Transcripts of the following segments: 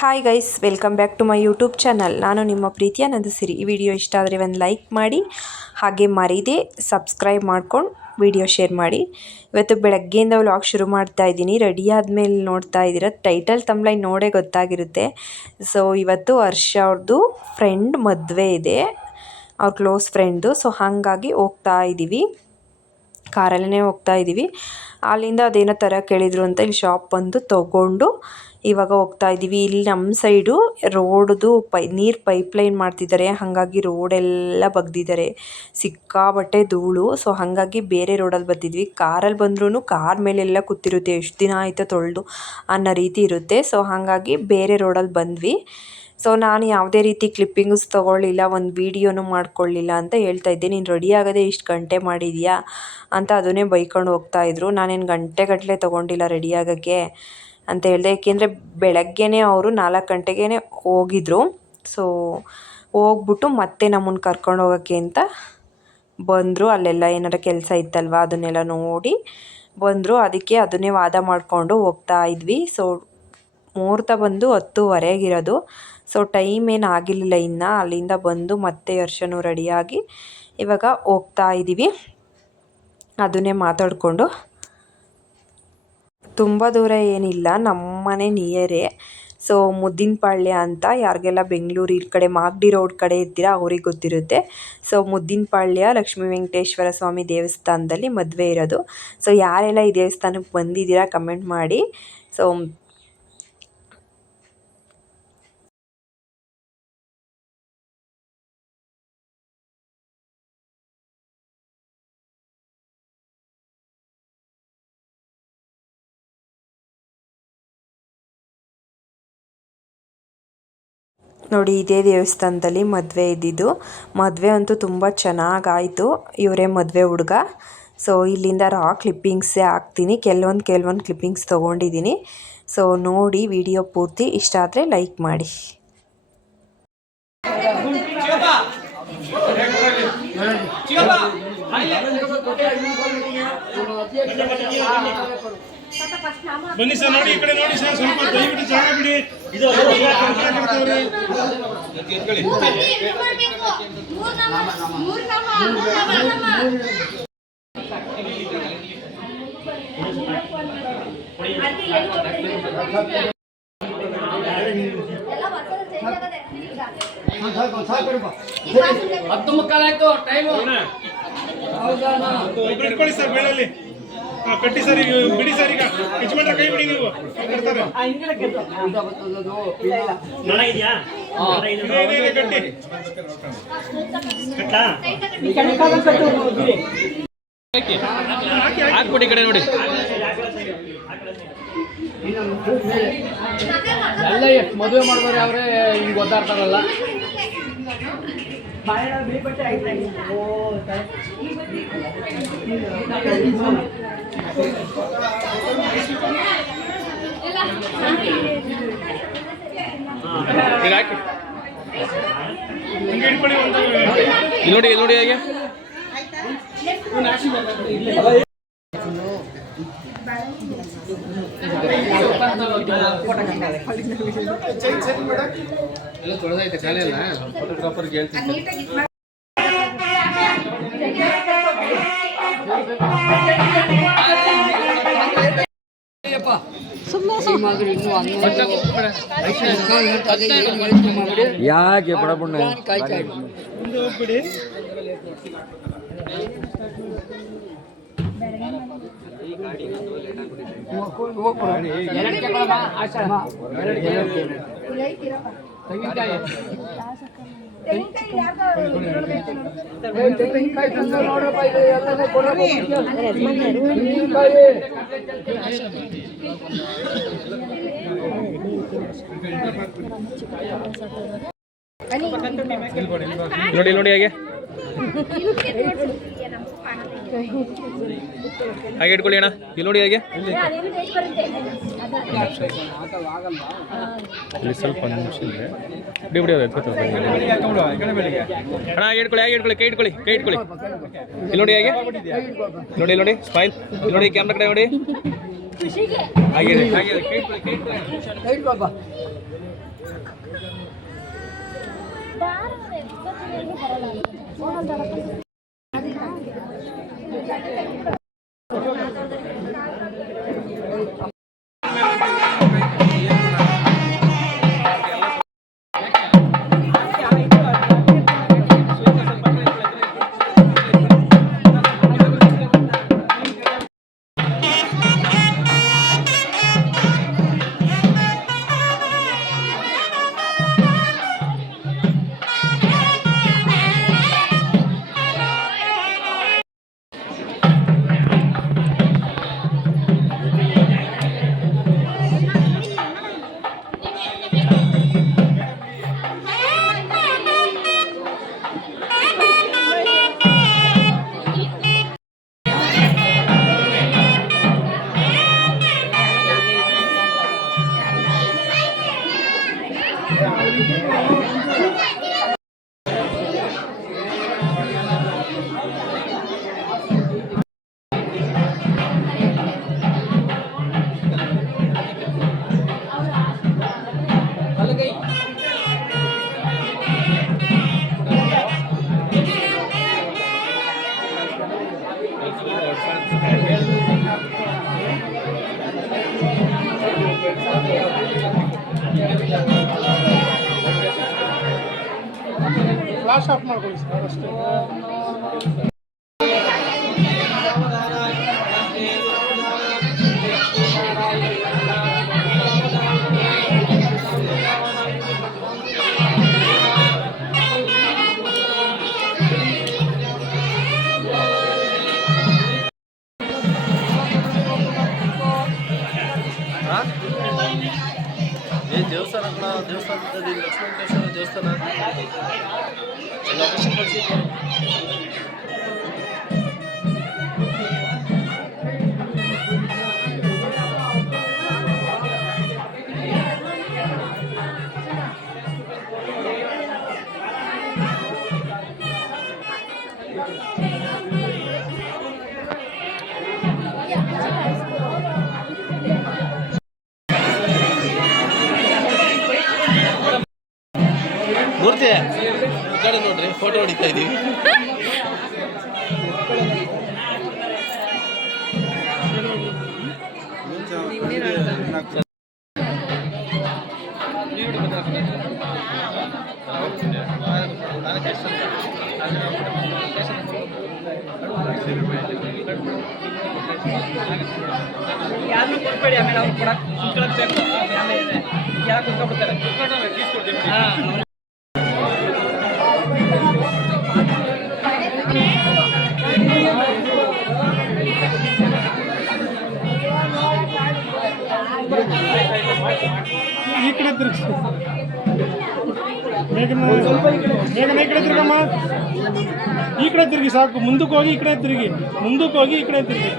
Hi guys, welcome back to my YouTube channel. ನಾನು ನಿಮ್ಮ ಪ್ರೀತಿಯ ನಂದಸಿರಿ. ಈ ವಿಡಿಯೋ ಇಷ್ಟ ಆದರೆ ಒಂದು ಲೈಕ್ ಮಾಡಿ, ಹಾಗೆ ಮರೀದೆ ಸಬ್ಸ್ಕ್ರೈಬ್ ಮಾಡ್ಕೊಂಡು ವಿಡಿಯೋ ಶೇರ್ ಮಾಡಿ. ಇವತ್ತು ಬೆಳಗ್ಗೆಯಿಂದ ವ್ಲಾಗ್ ಶುರು ಮಾಡ್ತಾ ಇದ್ದೀನಿ. ರೆಡಿ ಆದಮೇಲೆ ನೋಡ್ತಾ ಇದ್ದೀರ, ಟೈಟಲ್ ತಮ್ಲೈನ್ ನೋಡೇ ಗೊತ್ತಾಗಿರುತ್ತೆ. ಸೊ ಇವತ್ತು ಹರ್ಷ ಅವ್ರದ್ದು ಫ್ರೆಂಡ್ ಮದುವೆ ಇದೆ, ಅವ್ರ ಕ್ಲೋಸ್ ಫ್ರೆಂಡು. ಸೊ ಹಾಗಾಗಿ ಹೋಗ್ತಾ ಇದ್ದೀವಿ, ಕಾರಲ್ಲೇ ಹೋಗ್ತಾ ಇದ್ದೀವಿ. ಅಲ್ಲಿಂದ ಅದೇನೋ ಥರ ಕೇಳಿದರು ಅಂತ ಇಲ್ಲಿ ಶಾಪ್ ಬಂದು ತೊಗೊಂಡು ಇವಾಗ ಹೋಗ್ತಾ ಇದ್ದೀವಿ. ಇಲ್ಲಿ ನಮ್ಮ ಸೈಡು ರೋಡ್ದು ನೀರು ಪೈಪ್ಲೈನ್ ಮಾಡ್ತಿದ್ದಾರೆ, ಹಾಗಾಗಿ ರೋಡೆಲ್ಲ ಬಗ್ದಿದ್ದಾರೆ, ಸಿಕ್ಕಾಬಟ್ಟೆ ಧೂಳು. ಸೊ ಹಾಗಾಗಿ ಬೇರೆ ರೋಡಲ್ಲಿ ಬರ್ತಿದ್ವಿ. ಕಾರಲ್ಲಿ ಬಂದ್ರೂ ಕಾರ್ ಮೇಲೆಲ್ಲ ಕೂತಿರುತ್ತೆ, ಎಷ್ಟು ದಿನ ಆಯಿತು ತೊಳೆದು ಅನ್ನೋ ರೀತಿ ಇರುತ್ತೆ. ಸೊ ಹಾಗಾಗಿ ಬೇರೆ ರೋಡಲ್ಲಿ ಬಂದ್ವಿ. ಸೊ ನಾನು ಯಾವುದೇ ರೀತಿ ಕ್ಲಿಪ್ಪಿಂಗ್ಸ್ ತೊಗೊಳ್ಳಿಲ್ಲ, ಒಂದು ವೀಡಿಯೋನು ಮಾಡ್ಕೊಳ್ಳಿಲ್ಲ ಅಂತ ಹೇಳ್ತಾ ಇದ್ದೆ. ನೀನು ರೆಡಿ ಆಗೋದೇ ಇಷ್ಟು ಗಂಟೆ ಮಾಡಿದೆಯಾ ಅಂತ ಅದನ್ನೇ ಬೈಕೊಂಡು ಹೋಗ್ತಾಯಿದ್ರು. ನಾನೇನು ಗಂಟೆಗಟ್ಟಲೆ ತೊಗೊಂಡಿಲ್ಲ ರೆಡಿ ಆಗೋಕ್ಕೆ ಅಂತ ಹೇಳಿದೆ, ಏಕೆಂದರೆ ಬೆಳಗ್ಗೆನೇ ಅವರು 4 ಗಂಟೆಗೇ ಹೋಗಿದ್ರು. ಸೊ ಹೋಗ್ಬಿಟ್ಟು ಮತ್ತೆ ನಮ್ಮನ್ನು ಕರ್ಕೊಂಡು ಹೋಗೋಕ್ಕೆ ಅಂತ ಬಂದರು. ಅಲ್ಲೆಲ್ಲ ಏನಾರ ಕೆಲಸ ಇತ್ತಲ್ವ, ಅದನ್ನೆಲ್ಲ ನೋಡಿ ಬಂದರು. ಅದಕ್ಕೆ ಅದನ್ನೇ ವಾದ ಮಾಡಿಕೊಂಡು ಹೋಗ್ತಾ ಇದ್ವಿ. ಸೊ ಮುಹೂರ್ತ ಬಂದು 10:15 ಸೊ ಟೈಮ್ ಏನು ಆಗಿರಲಿಲ್ಲ ಇನ್ನು. ಅಲ್ಲಿಂದ ಬಂದು ಮತ್ತೆ ಹರ್ಷನು ರೆಡಿಯಾಗಿ ಇವಾಗ ಹೋಗ್ತಾ ಇದ್ದೀವಿ. ಅದನ್ನೇ ಮಾತಾಡಿಕೊಂಡು, ತುಂಬ ದೂರ ಏನಿಲ್ಲ, ನಮ್ಮನೆ ನಿಯರೇ. ಸೊ ಮುದ್ದಿನಪಾಳ್ಯ ಅಂತ, ಯಾರಿಗೆಲ್ಲ ಬೆಂಗಳೂರು ಈ ಕಡೆ ಮಾಗಡಿ ರೋಡ್ ಕಡೆ ಇರ್ತೀರಾ ಅವ್ರಿಗೆ ಗೊತ್ತಿರುತ್ತೆ. ಸೊ ಮುದ್ದಿನಪಾಳ್ಯ ಲಕ್ಷ್ಮೀ ವೆಂಕಟೇಶ್ವರ ಸ್ವಾಮಿ ದೇವಸ್ಥಾನದಲ್ಲಿ ಮದುವೆ ಇರೋದು. ಸೊ ಯಾರೆಲ್ಲ ಈ ದೇವಸ್ಥಾನಕ್ಕೆ ಬಂದಿದ್ದೀರಾ ಕಮೆಂಟ್ ಮಾಡಿ. ಸೊ ನೋಡಿ, ಇದೇ ದೇವಸ್ಥಾನದಲ್ಲಿ ಮದುವೆ ಇದ್ದಿದ್ದು. ಮದುವೆ ಅಂತೂ ತುಂಬ ಚೆನ್ನಾಗಾಯಿತು. ಇವರೇ ಮದುವೆ ಹುಡುಗ. ಸೊ ಇಲ್ಲಿಂದ ಕ್ಲಿಪ್ಪಿಂಗ್ಸೇ ಹಾಕ್ತೀನಿ, ಕೆಲವೊಂದು ಕ್ಲಿಪ್ಪಿಂಗ್ಸ್ ತೊಗೊಂಡಿದ್ದೀನಿ. ಸೊ ನೋಡಿ ವಿಡಿಯೋ ಪೂರ್ತಿ, ಇಷ್ಟ ಆದರೆ ಲೈಕ್ ಮಾಡಿ. ಬನ್ನಿ ಸರ್, ನೋಡಿ ಈ ಕಡೆ ನೋಡಿ ಸರ್, ಸ್ವಲ್ಪ ದಯವಿಟ್ಟು ಜಾಗ ಬಿಡಿ. ಇದು ಹತ್ತು ಮುಕ್ಕಾಲಾಯ್ತು ಟೈಮು. ಇಟ್ಕೊಳ್ಳಿ ಸರ್, ಬೇಳಲ್ಲಿ ಕಟ್ಟಿ ಸರ್, ಈಗ ಬಿಡಿ ಸರ್, ಈಗ ಯಜಮಾನ್ರ ಕೈ ಬಿಡಿ, ನೀವು ಕಟ್ತಾರೆ ಹಾಕ್ಬಿಡಿ ಕಡೆ ನೋಡಿ. ಎಲ್ಲ ಎಷ್ಟು ಮದುವೆ ಮಾಡಿದ್ರೆ ಅವ್ರೆ ಹಿಂಗೆ ಗೊತ್ತಾಗ್ತಾರಲ್ಲ. ನೋಡಿ ನೋಡಿ ಹಾಗೆ ಎಲ್ಲ ತೊಳೆದೈತೆ ಖಾಲಿ ಅಲ್ಲ. ಫೋಟೋಗ್ರಾಫರ್ಗೆ ಹೇಳ್ತೀನಿ. ಯಾಕೆ ಬಡಬಣ್ಣ ಹೋಗ್ಬಿಡಿ. ನೋಡಿ ನೋಡಿ ಹಾಗೆ ಹಾಗೆ ಇಟ್ಕೊಳ್ಳಿ ಅಣ್ಣ. ಇಲ್ಲಿ ನೋಡಿ ಹಾಗೆ ಇಲ್ಲಿ ಸ್ವಲ್ಪ ನಿಮಿಷ ಇದೆ ಬಿಡಿ ಅಣ್ಣ. ಹಾಗೆ ಇಟ್ಕೊಳ್ಳಿ, ಹಾಗೆ ಇಟ್ಕೊಳ್ಳಿ, ಕೈ ಇಟ್ಕೊಳ್ಳಿ, ಕೈ ಇಟ್ಕೊಳ್ಳಿ. ಇಲ್ಲಿ ನೋಡಿ ಹಾಗೆ ನೋಡಿ, ನೋಡಿ ಸ್ಮೈಲ್. ಇಲ್ಲಿ ನೋಡಿ ಕ್ಯಾಮ್ರಾ ಕಡೆ ನೋಡಿ. ಹಾಗೆ ಹಾಗೆ ಕೈ ಇಟ್ಕೊಳ್ಳಿ, ಕೈ ಇಟ್ಕೊಳ್ಳಿ. ಫ್ಲಾಶ್ ಆಫ್ ಮಾಡ್ಕೊಳ್ಳಿ ಸರ್ ಅಷ್ಟೇ. ದೇವಸ್ಥಾನ ಕೂಡ ದೇವಸ್ಥಾನದಲ್ಲಿ ಲಕ್ಷ್ಮೀಕೇಶ್ವರ ದೇವಸ್ಥಾನ ಲೊಕೇಶನ್ ಕಳಿಸಿದ್ದೆ. ಮೂರ್ತಿ ಈ ಕಡೆ ನೋಡ್ರಿ, ಫೋಟೋ ಹೊಡಿತಾ ಇದೀವಿ. ಯಾರನ್ನೂ ಕೊಡ್ಬೇಡಿ, ಆಮೇಲೆ ಅವ್ರು ಕೊಡಕ್ಕೆ ಯಾರು ಕುತ್ಕೊಂಡ್ಬಿಡ್ತಾರೆ. ಈ ಕಡೆ ತಿರುಗಿಸಿ, ಮೇಘನ ಈ ಕಡೆ ತಿರುಗಮ್ಮ, ಈ ಕಡೆ ತಿರುಗಿ ಸಾಕು. ಮುಂದಕ್ಕೆ ಹೋಗಿ ಈ ಕಡೆ ತಿರುಗಿ, ಮುಂದಕ್ಕೆ ಹೋಗಿ ಈ ಕಡೆ ತಿರುಗಿ.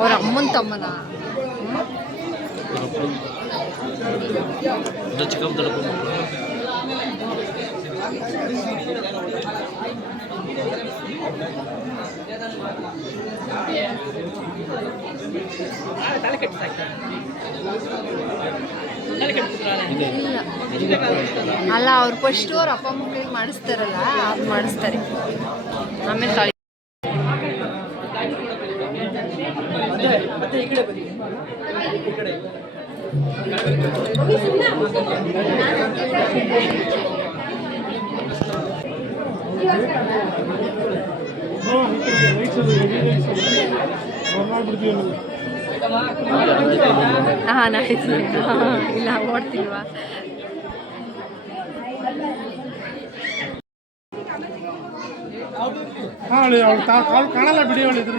ಅವ್ರ ಅಮ್ಮನ ತಮ್ಮನ ಚಿಕ್ಕಪ್ಪ ತಡ್ಕೊಂಡು ಅಲ್ಲ, ಅವ್ರು ಫಸ್ಟ್ ಅವ್ರ ಅಪ್ಪ ಮಕ್ಕಳಿಗೆ ಮಾಡಿಸ್ತಾರಲ್ಲ, ಅದು ಮಾಡಿಸ್ತಾರೆ. ಆಮೇಲೆ ತಾಳಿ ಹಾಂ, ನಾಯ್ತು. ಇಲ್ಲ, ಓಡ್ತಿಲ್ವಾ? ಹಾಂ ಅವಳು ಕಾಣಲ್ಲ ಬಿಡಿ ಅವಳು ಇದ್ರು.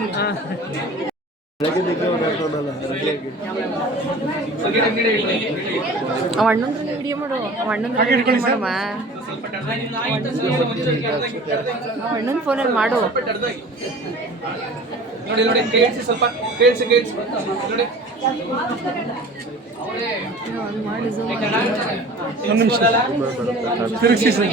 ಅವ ಅಣ್ಣಂದ್ರಲ್ಲಿ ವಿಡಿಯೋ ಮಾಡು, ಅವ ಅಣ್ಣಂದ್ರಲ್ಲಿ ವಿಡಿಯೋ ಮಾಡಮ್ಮ, ಅವ ಅಣ್ಣನ ಫೋನಲ್ಲಿ ಮಾಡು. ನೋಡಿ ನೋಡಿ ಕೇಳಿಸಿ ಸ್ವಲ್ಪ ಕೇಳಿಸಿ ನೋಡಿ ಮಾಡಿ ಒಂದು ನಿಮಿಷ ತಿರುಗಿಸಿ ಸರ್.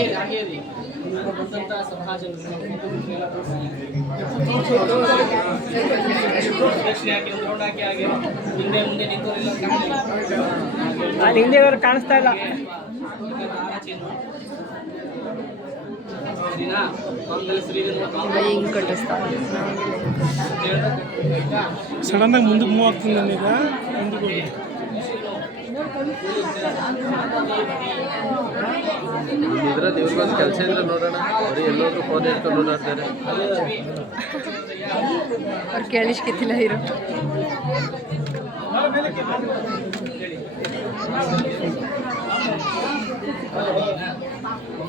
ಅಲ್ಲಿ ಹಿಂದೆ ಕಾಣಿಸ್ತಾ ಇಲ್ಲ. ಹಿಂಗೆ ಕಟ್ಟಿಸ್ತಾರೆ. ಸಡನ್ನಾಗಿ ಮುಂದಕ್ಕೆ ಮೂವ್ ಆಗ್ತೀನಿ ನಾನೀಗ. ಮುಂದಕ್ಕೆ ಹೋಗಿ ಇದ್ರಲ್ಲಿ ಇವ್ರಿಗೊಂದು ಕೆಲಸ ಇದ್ರೆ ನೋಡೋಣ. ಬರೀ ಎಲ್ಲೋದ್ರೂ ಫೋನ್ ಇಟ್ಕೊಂಡು ಓಡಾಡ್ತಾರೆ. ಅವ್ರು ಕೇಳಿಸ್ಕಿತ್ತಿಲ್ಲ ಇರೋ.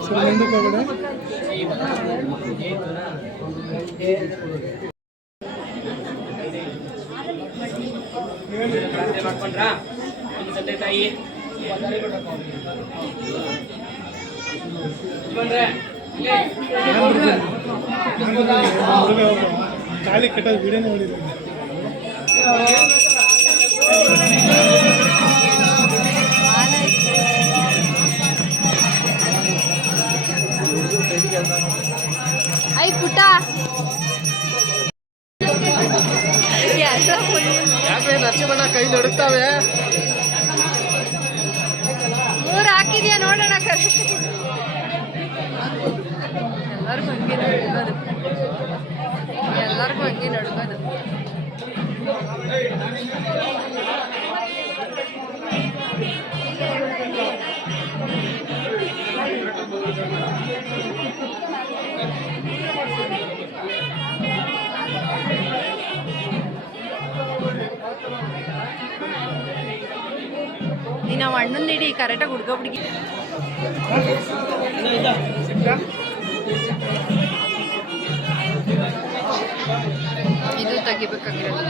ಸರ್ ಮುಂದಕ್ಕೆ ಹೋಗೋಣ. ಮಾಡ್ಕೊಂಡ್ರಾ ತಂದೆ ತಾಯಿ ಖಾಲಿ ಕಟ್ಟೋದು ವಿಡಿಯೋನೇ ನೋಡಿದ್ದೀನಿ. ಐ ಪುಟ್ಟ ಯಾಕೆ ನರಸಿಂಹಣ್ಣ ಕೈ ನಡುತ್ತಾವೆ? 3 ಹಾಕಿದ್ಯಾ ನೋಡೋಣ. ಎಲ್ಲರಿಗೂ ಹಂಗೆ ನಡ್ಗೋದು, ಎಲ್ಲರಿಗೂ ಹಂಗೆ ನಡ್ಗೋದು. ನೀನು ನಾವು ಅಣ್ಣನ ಹಿಡಿ ಕರೆಕ್ಟಾಗಿ ಹುಡ್ಕೊಬಿಡಿ. ಇದು ತೆಗಿಬೇಕಾಗಿರೋದು.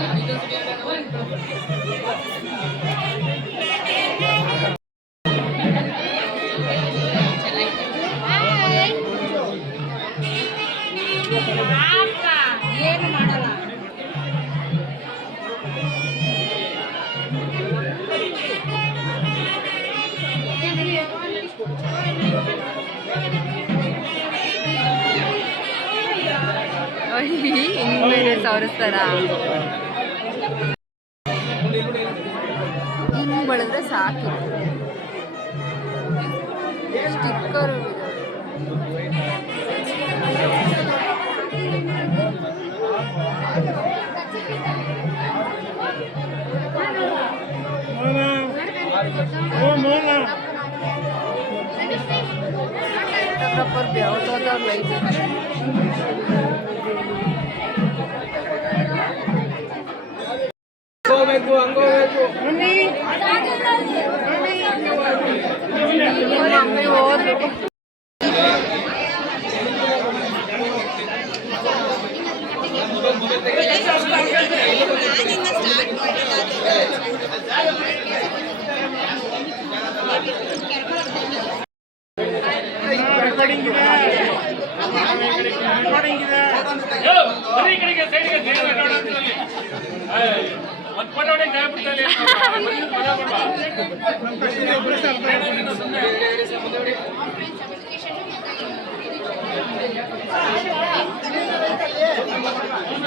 ಏನು ಮಾಡಲ್ಲ. ಹಿಂಗ್ ಬೇರೆ ತೋರಿಸ್ತಾರ. ಹಿಂಗ್ ಬೆಳೆದ್ರೆ ಸಾಕು. ಸ್ಟಿಕ್ಕರ್ ಫೋಟೋಗ್ರಾಫರ್ ಯಾವ್ದಾದ್ರು ಲೈಟ್ ಹೋಗ್ಬೇಕು ಹಂಗೋಗ್ಬೇಕು. ಮಮ್ಮಿ ಹೋದ್ರು. ರೆಕಾರ್ಡಿಂಗ್ ಇದೆ.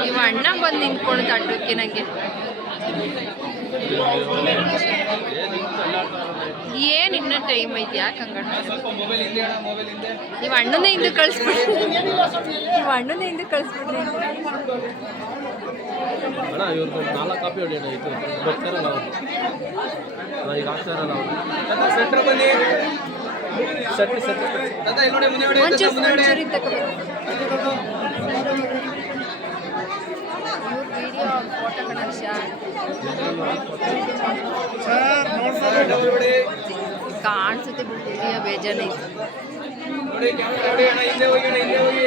ಇವ ಅಣ್ಣ ಬಂದು ನಿಂತ್ಕೊಂಡು ಅಡ್ಡಕ್ಕೆ ನಂಗೆ ಏನು ಇನ್ನೂ ಟೈಮ್ ಐತಿ, ಯಾಕೆ ಹಂಗ ನೀವು ಅಣ್ಣನೇ ಹಿಂದೆ ಕಳಿಸ್ಬಿಡ್ರಿ, ನೀವು ಅಣ್ಣನೇ ಹಿಂದೆ ಕಳಿಸ್ಬಿಡ್ರಿ. ಅಣ್ಣ ಇವ್ರದ್ದು 4 ಕಾಪಿ ಹೊಡಿಯೋಣ. ಇದು ಬರ್ತಾರಲ್ಲ ಅವರು ಈಗ ಆಗ್ತಾರಲ್ಲ ಅವರು ಸೆಂಟ್ರ್ ಬನ್ನಿ. ಒಂಚೂರು ತಗೋಬೇಕು. ವಿಡಿಯೋ ಫೋಟೋ ಕನೆಕ್ಷ ಕಾಣಿಸುತ್ತೆ ಬಿಟ್ಟು ವಿಡಿಯೋ ಬೇಜಾನೈತಿ. ನೋಡಿ ಕ್ಯಾಮ್ರಾ ನೋಡಿ ಅಣ್ಣ, ಹಿಂದೆ ಹೋಗಿ ಅಣ್ಣ, ಹಿಂದೆ ಹೋಗಿ.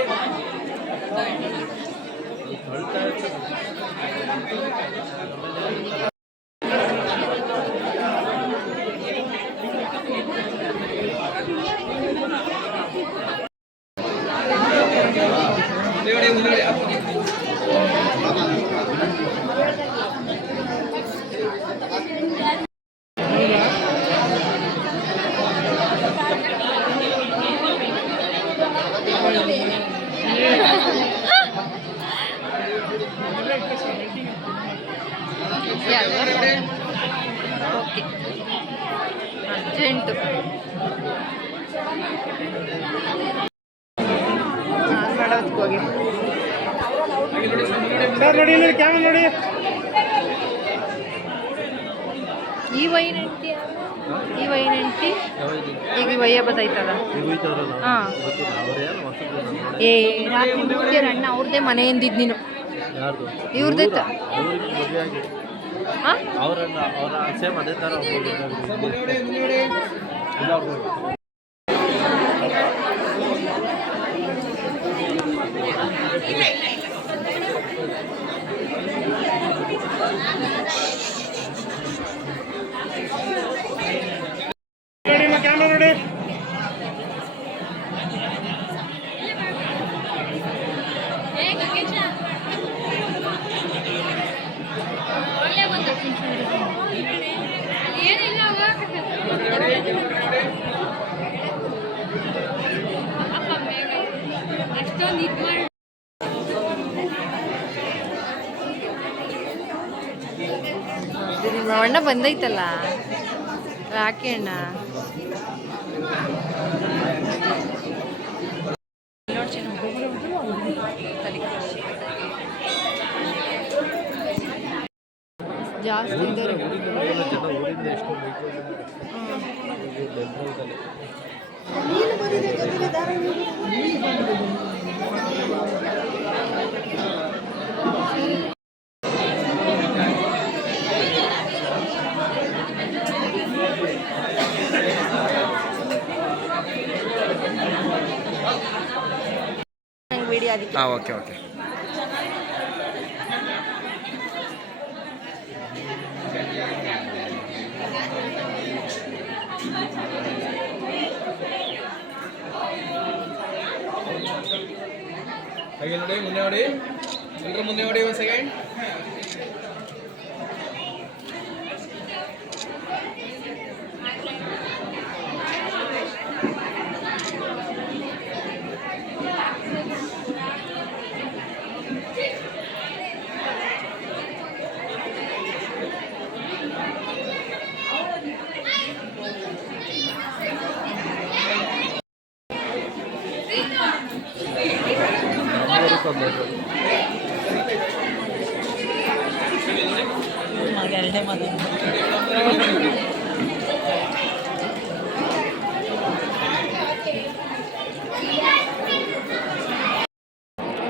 ಓಕೆ ಅರ್ಜೆಂಟು ಮಾಡೋದಕ್ಕೆ ಹೋಗಿ ಸರ್ ನೋಡಿ ಇಲ್ಲಿ ಕ್ಯಾಮರಾ ನೋಡಿ. ಈ ವೈನ್ ಹೆಂಡ್ತಿ ಈ ವೈನ್ ಹೆಂಡ್ತಿ ಈಗ ಈ ವಯ್ಯ ಬತ್ತೈತಲ್ಲ ಹಾಂ ಏ ರಾತ್ರಿ ಮೂರ್ತಿ ಅಣ್ಣ ಅವ್ರದ್ದೇ ಮನೆಯಿಂದಿದ್ದು ನೀನು ಇವ್ರದ್ದೇ ಹಾಂ ಅವರ ಸೇಮ್ ಅದೇ ಥರ ಕ್ಯಾಮರಾ ನೋಡಿ. ನಿಮ್ಮ ಅಣ್ಣ ಬಂದೈತಲ್ಲ ರಾಕಿ ಅಣ್ಣ ಜಾಸ್ತಿ ಇದ್ದಾರೆ ವಿಡಿಯೋ ಅದಕ್ಕೆ ಓಕೆ ಓಕೆ. ಹಾಗೆ ನೋಡಿ, ಮುಂದೆ ನೋಡಿ, ಎಲ್ಲರೂ ಮುಂದೆ ನೋಡಿ ಒಂದು ಸೆಕೆಂಡ್.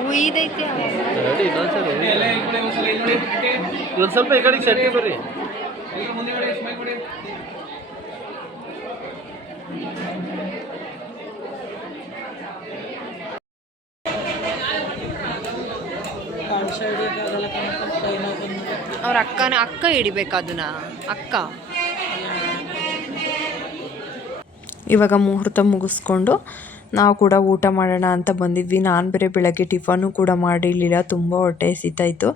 ಉಯ್ದೈತೆ ಒಂದು ಸ್ವಲ್ಪ ಈ ಕಡೆಗೆ ಸೆಟ್ಗೆ ಬರ್ರಿ. ಅವ್ರ ಅಕ್ಕ ಹಿಡಿಬೇಕು ಅದನ್ನ ಅಕ್ಕ. ಇವಾಗ ಮುಹೂರ್ತ ಮುಗಿಸ್ಕೊಂಡು ನಾವು ಕೂಡ ಊಟ ಮಾಡೋಣ ಅಂತ ಬಂದಿದ್ವಿ. ನಾನು ಬೇರೆ ಬೆಳಗ್ಗೆ ಟಿಫನು ಕೂಡ ಮಾಡಿರಲಿಲ್ಲ, ತುಂಬ ಹೊಟ್ಟೆ ಹಸಿತಾಯಿತ್ತು.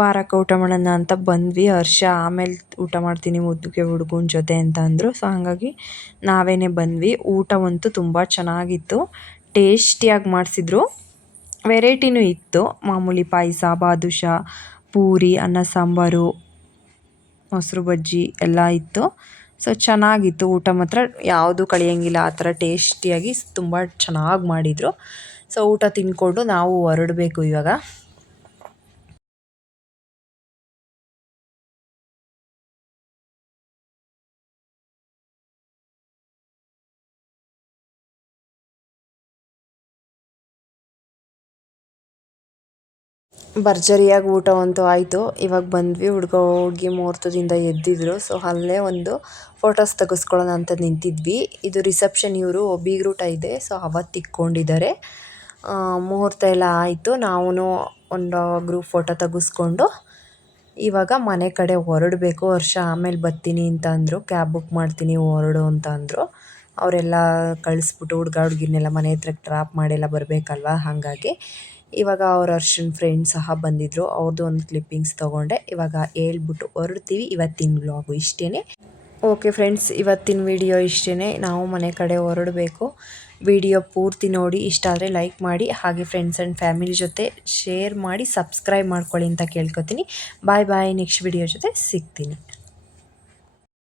ಬಾರಕ್ಕ ಊಟ ಮಾಡೋಣ ಅಂತ ಬಂದ್ವಿ. ಹರ್ಷ ಆಮೇಲೆ ಊಟ ಮಾಡ್ತೀನಿ ಮುದ್ದುಗೆ ಹುಡುಗನ ಜೊತೆ ಅಂತ ಅಂದರು. ಸೊ ಹಾಗಾಗಿ ನಾವೇನೇ ಬಂದ್ವಿ. ಊಟವಂತೂ ತುಂಬ ಚೆನ್ನಾಗಿತ್ತು, ಟೇಸ್ಟಿಯಾಗಿ ಮಾಡಿಸಿದ್ರು. ವೆರೈಟಿನೂ ಇತ್ತು, ಮಾಮೂಲಿ ಪಾಯಸ, ಬಾದುಷಾ, ಪೂರಿ, ಅನ್ನ ಸಾಂಬಾರು, ಮೊಸರು ಬಜ್ಜಿ ಎಲ್ಲ ಇತ್ತು. ಸೊ ಚೆನ್ನಾಗಿತ್ತು ಊಟ ಮಾತ್ರ, ಯಾವುದು ಕಳಿಯೋಂಗಿಲ್ಲ, ಆ ಥರ ಟೇಸ್ಟಿಯಾಗಿ ತುಂಬ ಚೆನ್ನಾಗಿ ಮಾಡಿದರು. ಸೊ ಊಟ ತಿಂದ್ಕೊಂಡು ನಾವು ಹೊರಡಬೇಕು ಇವಾಗ. ಭರ್ಜರಿಯಾಗಿ ಊಟವಂತೂ ಆಯಿತು. ಇವಾಗ ಬಂದ್ವಿ, ಹುಡುಗಿ ಮುಹೂರ್ತದಿಂದ ಎದ್ದಿದ್ರು. ಸೊ ಅಲ್ಲೇ ಒಂದು ಫೋಟೋಸ್ ತೆಗೆಸ್ಕೊಳ್ಳೋಣ ಅಂತ ನಿಂತಿದ್ವಿ. ಇದು ರಿಸೆಪ್ಷನ್, ಇವರು ಬೀಗ್ರೂಟ ಇದೆ, ಸೊ ಅವತ್ತು ಇಕ್ಕೊಂಡಿದ್ದಾರೆ. ಮುಹೂರ್ತ ಎಲ್ಲ ಆಯಿತು. ನಾವು ಒಂದು ಗ್ರೂಪ್ ಫೋಟೋ ತೆಗೆಸ್ಕೊಂಡು ಇವಾಗ ಮನೆ ಕಡೆ ಹೊರಡಬೇಕು. ವರ್ಷ ಆಮೇಲೆ ಬರ್ತೀನಿ ಅಂತ ಅಂದರು, ಕ್ಯಾಬ್ ಬುಕ್ ಮಾಡ್ತೀನಿ ಹೊರಡು ಅಂತ ಅಂದರು. ಅವರೆಲ್ಲ ಕಳಿಸ್ಬಿಟ್ಟು ಹುಡುಗಿನೆಲ್ಲ ಮನೆ ಹತ್ರಕ್ಕೆ ಡ್ರಾಪ್ ಮಾಡಿಲ್ಲ ಬರಬೇಕಲ್ವ, ಹಾಗಾಗಿ ಇವಾಗ ಅವ್ರ ಹರ್ಷನ್ ಫ್ರೆಂಡ್ ಸಹ ಬಂದಿದ್ದರು. ಅವ್ರದ್ದು ಒಂದು ಕ್ಲಿಪ್ಪಿಂಗ್ಸ್ ತೊಗೊಂಡೆ. ಇವಾಗ ಹೇಳ್ಬಿಟ್ಟು ಹೊರಡ್ತೀವಿ. ಇವತ್ತಿನ ವ್ಲಾಗು ಇಷ್ಟೇ. ಓಕೆ ಫ್ರೆಂಡ್ಸ್, ಇವತ್ತಿನ ವಿಡಿಯೋ ಇಷ್ಟೇ. ನಾವು ಮನೆ ಕಡೆ ಹೊರಡಬೇಕು. ವಿಡಿಯೋ ಪೂರ್ತಿ ನೋಡಿ, ಇಷ್ಟ ಆದರೆ ಲೈಕ್ ಮಾಡಿ, ಹಾಗೆ ಫ್ರೆಂಡ್ಸ್ ಆ್ಯಂಡ್ ಫ್ಯಾಮಿಲಿ ಜೊತೆ ಶೇರ್ ಮಾಡಿ, ಸಬ್ಸ್ಕ್ರೈಬ್ ಮಾಡ್ಕೊಳ್ಳಿ ಅಂತ ಕೇಳ್ಕೊತೀನಿ. ಬಾಯ್ ಬಾಯ್. ನೆಕ್ಸ್ಟ್ ವಿಡಿಯೋ ಜೊತೆ ಸಿಗ್ತೀನಿ.